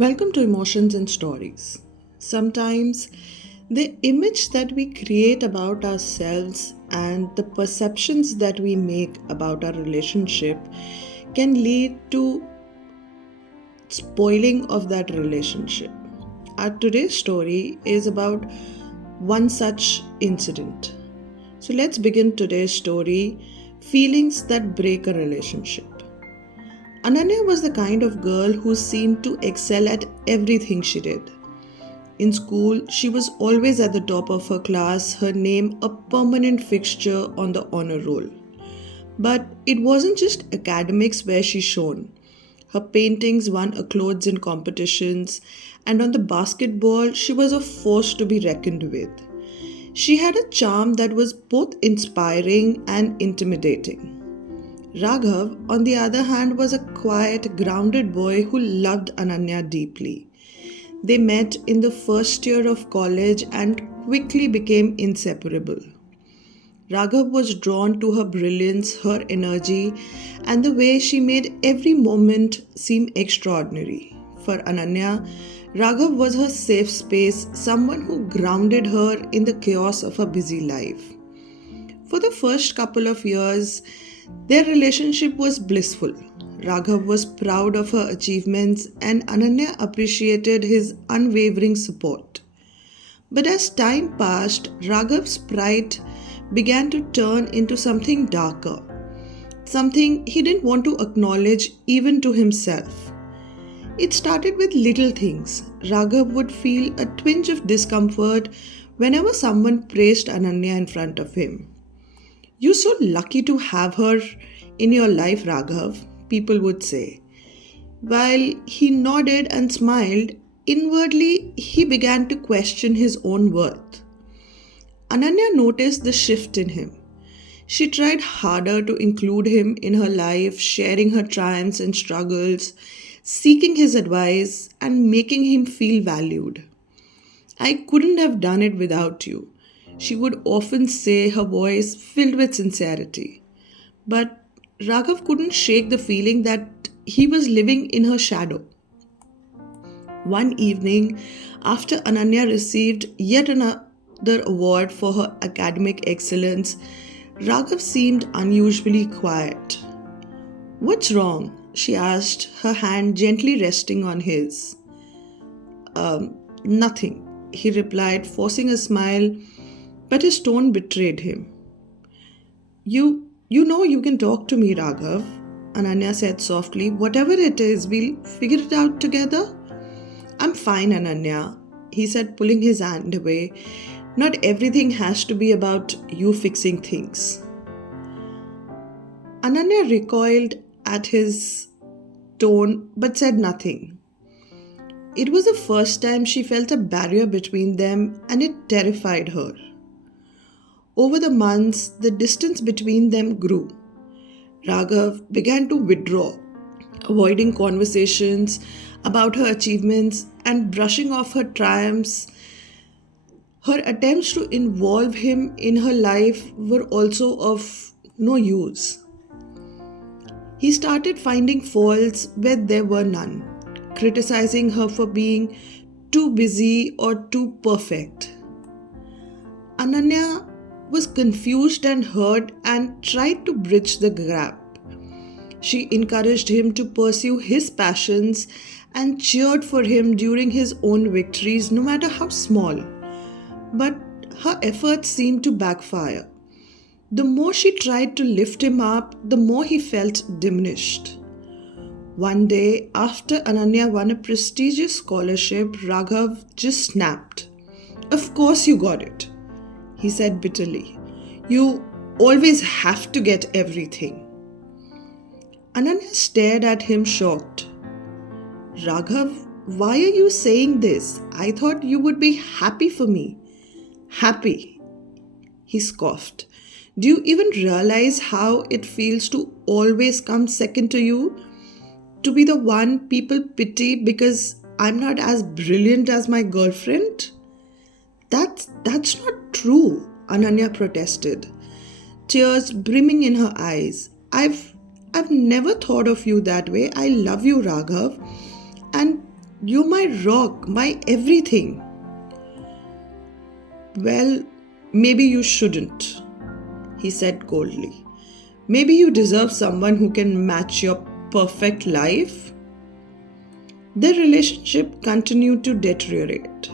Welcome to Emotions and Stories. Sometimes the image that we create about ourselves and the perceptions that we make about our relationship can lead to spoiling of that relationship. Our today's story is about one such incident. So let's begin today's story, Feelings That Break a Relationship. Ananya was the kind of girl who seemed to excel at everything she did. In school, she was always at the top of her class, her name a permanent fixture on the honor roll. But it wasn't just academics where she shone. Her paintings won accolades in competitions, and on the basketball, she was a force to be reckoned with. She had a charm that was both inspiring and intimidating. Raghav, on the other hand, was a quiet, grounded boy who loved Ananya deeply. They met in the first year of college and quickly became inseparable. Raghav was drawn to her brilliance, her energy, and the way she made every moment seem extraordinary. For Ananya, Raghav was her safe space, someone who grounded her in the chaos of her busy life. For the first couple of years, their relationship was blissful. Raghav was proud of her achievements and Ananya appreciated his unwavering support. But as time passed, Raghav's pride began to turn into something darker, something he didn't want to acknowledge even to himself. It started with little things. Raghav would feel a twinge of discomfort whenever someone praised Ananya in front of him. "You're so lucky to have her in your life, Raghav," people would say. While he nodded and smiled, inwardly he began to question his own worth. Ananya noticed the shift in him. She tried harder to include him in her life, sharing her triumphs and struggles, seeking his advice, and making him feel valued. "I couldn't have done it without you," she would often say, her voice filled with sincerity. But Raghav couldn't shake the feeling that he was living in her shadow. One evening, after Ananya received yet another award for her academic excellence, Raghav seemed unusually quiet. "What's wrong?" she asked, her hand gently resting on his. Nothing," he replied, forcing a smile, but his tone betrayed him. You know you can talk to me, Raghav," Ananya said softly. "Whatever it is, we'll figure it out together." "I'm fine, Ananya," he said, pulling his hand away. "Not everything has to be about you fixing things." Ananya recoiled at his tone but said nothing. It was the first time she felt a barrier between them, and it terrified her. Over the months, the distance between them grew. Raghav began to withdraw, avoiding conversations about her achievements and brushing off her triumphs. Her attempts to involve him in her life were also of no use. He started finding faults where there were none, criticizing her for being too busy or too perfect. Ananya was confused and hurt and tried to bridge the gap. She encouraged him to pursue his passions and cheered for him during his own victories, no matter how small. But her efforts seemed to backfire. The more she tried to lift him up, the more he felt diminished. One day, after Ananya won a prestigious scholarship, Raghav just snapped. "Of course you got it," he said bitterly. "You always have to get everything." Ananya stared at him shocked. "Raghav, why are you saying this? I thought you would be happy for me." "Happy?" he scoffed. "Do you even realize how it feels to always come second to you? To be the one people pity because I'm not as brilliant as my girlfriend?" That's not true," Ananya protested, tears brimming in her eyes. I've never thought of you that way. I love you, Raghav, and You're my rock, my everything. Well, maybe you shouldn't, he said coldly. Maybe you deserve someone who can match your perfect life. Their relationship continued to deteriorate.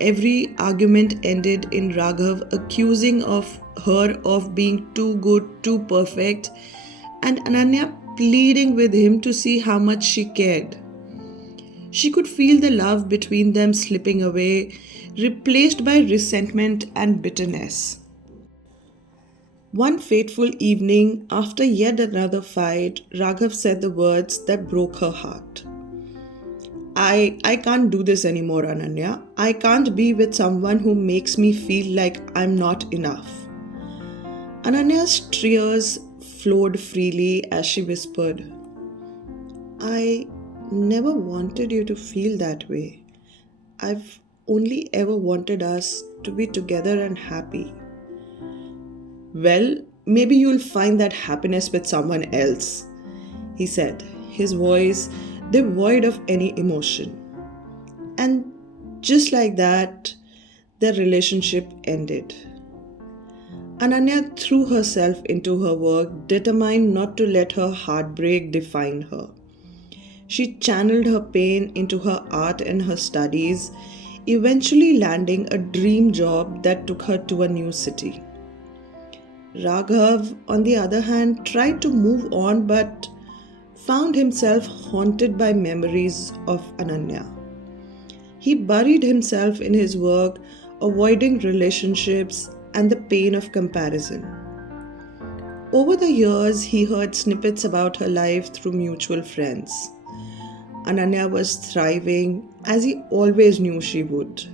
Every argument ended in Raghav accusing of her of being too good, too perfect, and Ananya pleading with him to see how much she cared. She could feel the love between them slipping away, replaced by resentment and bitterness. One fateful evening, after yet another fight, Raghav said the words that broke her heart. I can't do this anymore, Ananya. I can't be with someone who makes me feel like I'm not enough. Ananya's tears flowed freely as she whispered, I never wanted you to feel that way. I've only ever wanted us to be together and happy. Well, maybe you'll find that happiness with someone else, he said, his voice devoid of any emotion. And just like that, their relationship ended. Ananya threw herself into her work, determined not to let her heartbreak define her. She channeled her pain into her art and her studies, eventually landing a dream job that took her to a new city. Raghav, on the other hand, tried to move on but found himself haunted by memories of Ananya. He buried himself in his work, avoiding relationships and the pain of comparison. Over the years, he heard snippets about her life through mutual friends. Ananya was thriving, as he always knew she would.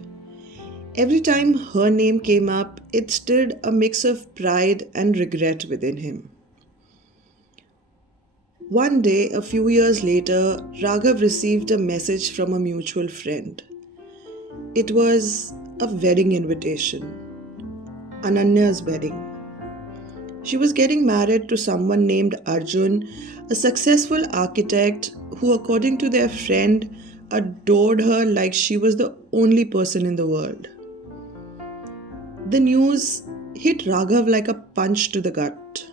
Every time her name came up, it stirred a mix of pride and regret within him. One day, a few years later, Raghav received a message from a mutual friend. It was a wedding invitation, Ananya's wedding. She was getting married to someone named Arjun, a successful architect who, according to their friend, adored her like she was the only person in the world. The news hit Raghav like a punch to the gut.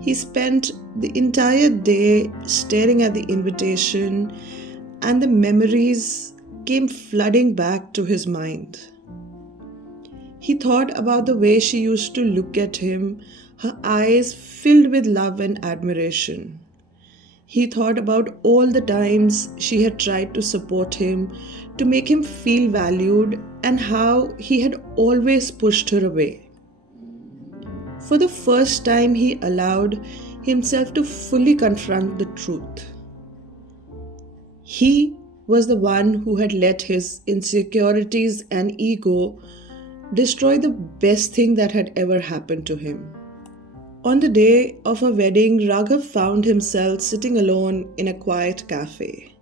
He spent the entire day staring at the invitation, and the memories came flooding back to his mind. He thought about the way she used to look at him, her eyes filled with love and admiration. He thought about all the times she had tried to support him, to make him feel valued, and how he had always pushed her away. For the first time, he allowed himself to fully confront the truth. He was the one who had let his insecurities and ego destroy the best thing that had ever happened to him. On the day of her wedding, Raghav found himself sitting alone in a quiet cafe.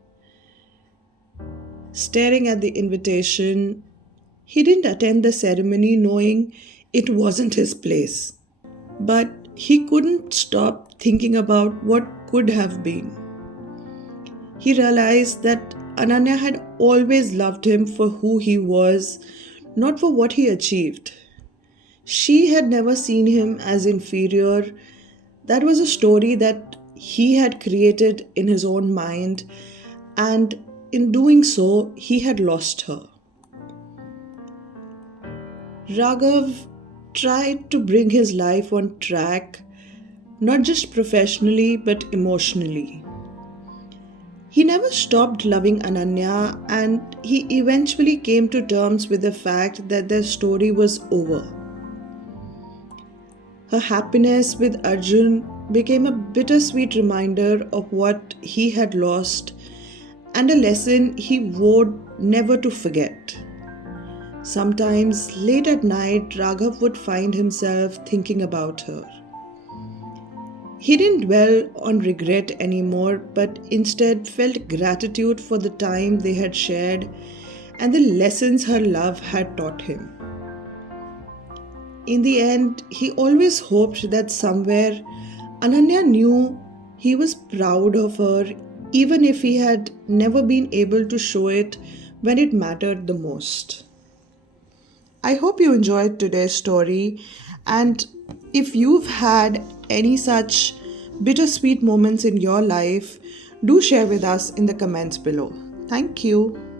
Staring at the invitation, he didn't attend the ceremony knowing it wasn't his place. But he couldn't stop thinking about what could have been. He realized that Ananya had always loved him for who he was, not for what he achieved. She had never seen him as inferior. That was a story that he had created in his own mind, and in doing so, he had lost her. Raghav tried to bring his life on track, not just professionally but emotionally. He never stopped loving Ananya, and he eventually came to terms with the fact that their story was over. Her happiness with Arjun became a bittersweet reminder of what he had lost and a lesson he vowed never to forget. Sometimes, late at night, Raghav would find himself thinking about her. He didn't dwell on regret anymore, but instead felt gratitude for the time they had shared and the lessons her love had taught him. In the end, he always hoped that somewhere Ananya knew he was proud of her even if he had never been able to show it when it mattered the most. I hope you enjoyed today's story, and if you've had any such bittersweet moments in your life, do share with us in the comments below. Thank you.